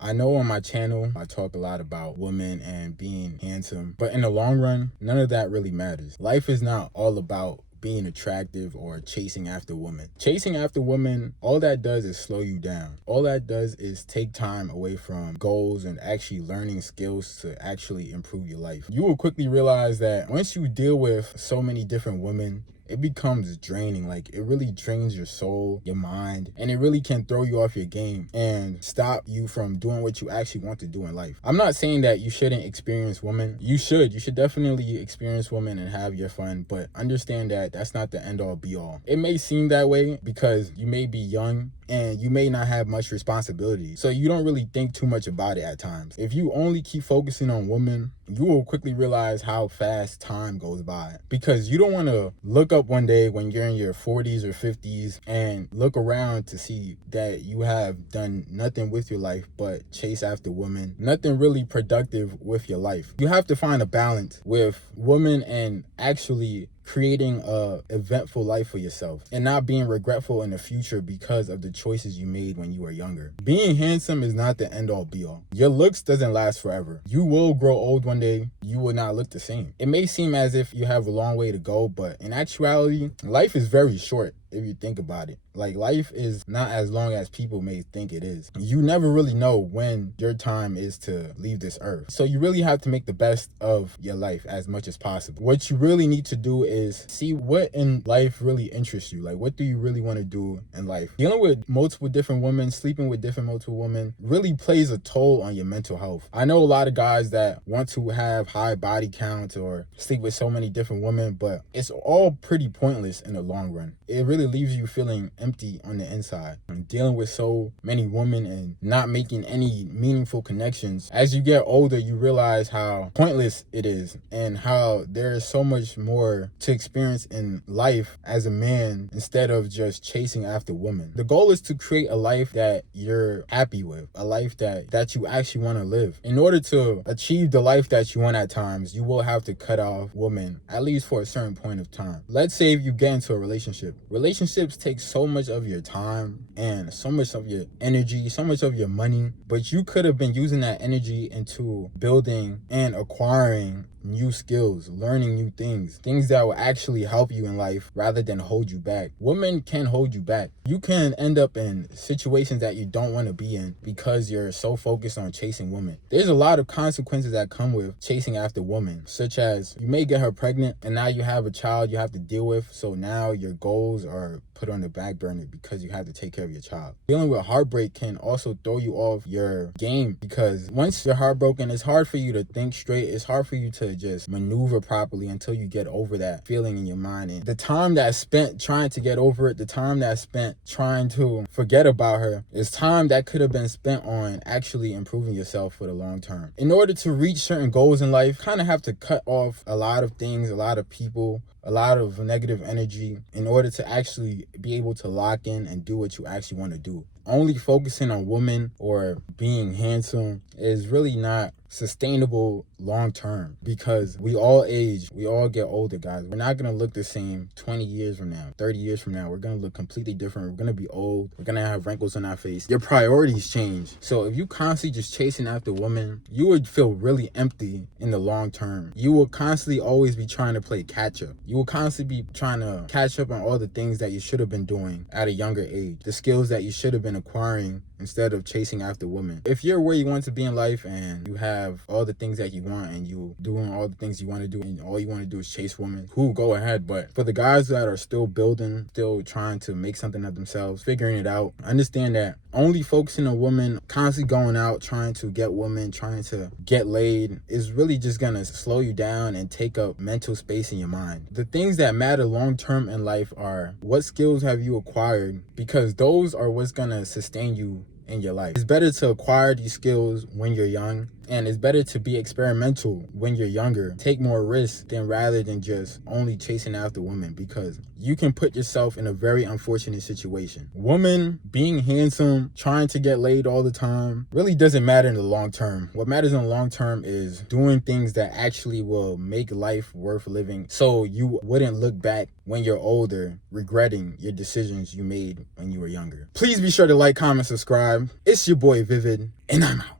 I know on my channel, I talk a lot about women and being handsome, but in the long run, none of that really matters. Life is not all about being attractive or chasing after women. Chasing after women, all that does is slow you down. All that does is take time away from goals and actually learning skills to actually improve your life. You will quickly realize that once you deal with so many different women, it becomes draining. Like, it really drains your soul, your mind, and it really can throw you off your game and stop you from doing what you actually want to do in life. I'm not saying that you shouldn't experience women. You should definitely experience women and have your fun, but understand that that's not the end all be all. It may seem that way because you may be young and you may not have much responsibility, so you don't really think too much about it at times. If you only keep focusing on women, you will quickly realize how fast time goes by, because you don't want to look up one day when you're in your 40s or 50s and look around to see that you have done nothing with your life but chase after women, nothing really productive with your life. You have to find a balance with women and actually creating a eventful life for yourself and not being regretful in the future because of the choices you made when you were younger. Being handsome is not the end all be all. Your looks doesn't last forever. You will grow old one day. You will not look the same. It may seem as if you have a long way to go, but in actuality, life is very short. If you think about it, like, life is not as long as people may think it is. You never really know when your time is to leave this earth. So you really have to make the best of your life as much as possible. What you really need to do is see what in life really interests you. Like, what do you really want to do in life? Dealing with multiple different women, sleeping with multiple women really plays a toll on your mental health. I know a lot of guys that want to have high body counts or sleep with so many different women, but it's all pretty pointless in the long run. It really leaves you feeling empty on the inside. And dealing with so many women and not making any meaningful connections. As you get older, you realize how pointless it is and how there is so much more to experience in life as a man instead of just chasing after women. The goal is to create a life that you're happy with, a life that you actually want to live. In order to achieve the life that you want at times, you will have to cut off women, at least for a certain point of time. Let's say if you get into a relationship. Relationships take so much of your time and so much of your energy, so much of your money, but you could have been using that energy into building and acquiring new skills, learning new things that will actually help you in life rather than hold you back. Women can hold you back. You can end up in situations that you don't want to be in because you're so focused on chasing women. There's a lot of consequences that come with chasing after women, such as you may get her pregnant and now you have a child you have to deal with, so now your goals are put on the back burner because you have to take care of your child. Dealing with heartbreak can also throw you off your game, because once you're heartbroken, it's hard for you to think straight. It's hard for you to just maneuver properly until you get over that feeling in your mind. And the time that's spent trying to get over it, the time that's spent trying to forget about her, is time that could have been spent on actually improving yourself for the long term. In order to reach certain goals in life, kind of have to cut off a lot of things, a lot of people, a lot of negative energy in order to actually be able to lock in and do what you actually want to do. Only focusing on women or being handsome is really not sustainable long term, because we all age, we all get older, guys. We're not gonna look the same 20 years from now, 30 years from now. We're gonna look completely different. We're gonna be old. We're gonna have wrinkles on our face. Your priorities change. So if you constantly just chasing after women, you would feel really empty in the long term. You will constantly always be trying to play catch up. You will constantly be trying to catch up on all the things that you should have been doing at a younger age, the skills that you should have been acquiring instead of chasing after women. If you're where you want to be in life and you have all the things that you want and you doing all the things you want to do and all you want to do is chase women, cool, go ahead. But for the guys that are still building, still trying to make something of themselves, figuring it out, understand that only focusing on women, constantly going out, trying to get women, trying to get laid, is really just gonna slow you down and take up mental space in your mind. The things that matter long term in life are what skills have you acquired, because those are what's gonna sustain you in your life. It's better to acquire these skills when you're young And it's better to be experimental when you're younger, take more risks than rather than just only chasing after women, because you can put yourself in a very unfortunate situation. Women being handsome, trying to get laid all the time really doesn't matter in the long term. What matters in the long term is doing things that actually will make life worth living, so you wouldn't look back when you're older regretting your decisions you made when you were younger. Please be sure to like, comment, subscribe. It's your boy Vivid, and I'm out.